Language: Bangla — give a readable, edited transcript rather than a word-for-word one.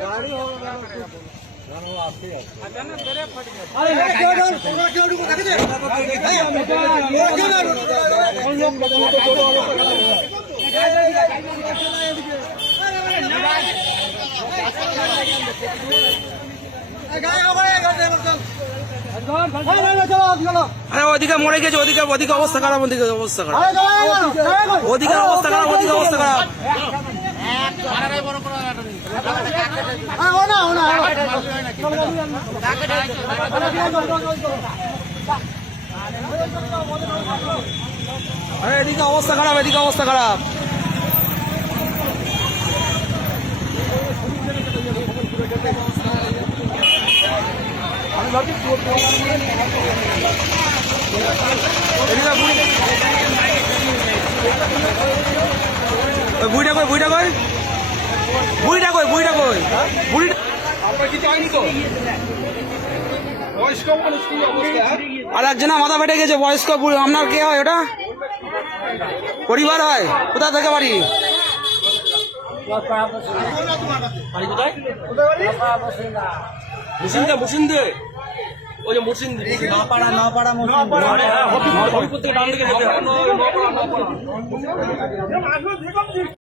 गाड़ी होगा আরে ওদিকে মরে গেছে, ওদিকে ওদিকে অবস্থা খারাপ, ওদিকে অবস্থা খারাপ, ওদিকে অবস্থা খারাপ, ওদিকে অবস্থা খারাপ। আরে এদিকে অবস্থা খারাপ, এদিকে অবস্থা খারাপ। বুড়িটা কই, বুড়িটা কই, বুড়িটা কই, বুড়িটা কই, বুড়িটা আর একজনা মাথা ফেটে গেছে, বয়স্ক। আপনার কে হয় ওটা? পরিবার হয়? কোথা থেকে বাড়ি? মুসিন্দে, মুসিন্দে, ওই যে মুসিন্দে, নপাড়া, নপাড়া, মুসিন্দে।